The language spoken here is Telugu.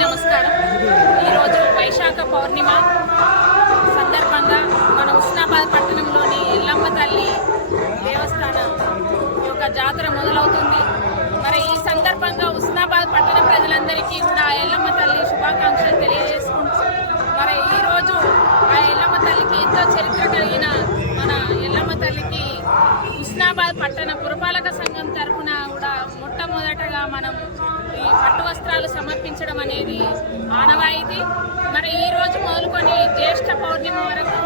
నమస్కారం. ఈరోజు వైశాఖ పౌర్ణిమ సందర్భంగా మన ఉస్నాబాద్ పట్టణంలోని ఎల్లమ్మ తల్లి దేవస్థానం యొక్క జాతర మొదలవుతుంది. మరి ఈ సందర్భంగా ఉస్నాబాద్ పట్టణ ప్రజలందరికీ కూడా ఎల్లమ్మ తల్లి శుభాకాంక్షలు తెలియజేసుకుంటూ మరి ఈరోజు ఆ ఎల్లమ్మ తల్లికి ఎంతో చరిత్ర కలిగిన మన ఎల్లమ్మ తల్లికి ఉస్నాబాద్ పట్టణ పురపాలక సంఘం తరఫున కూడా మొట్టమొదటగా మనం ఈ పట్టు వస్త్రాలు సమర్పించడం అనేది ఆనవాయితీ. మరి ఈ రోజు మొదలుకొని జ్యేష్ఠ పౌర్ణిమ వరకు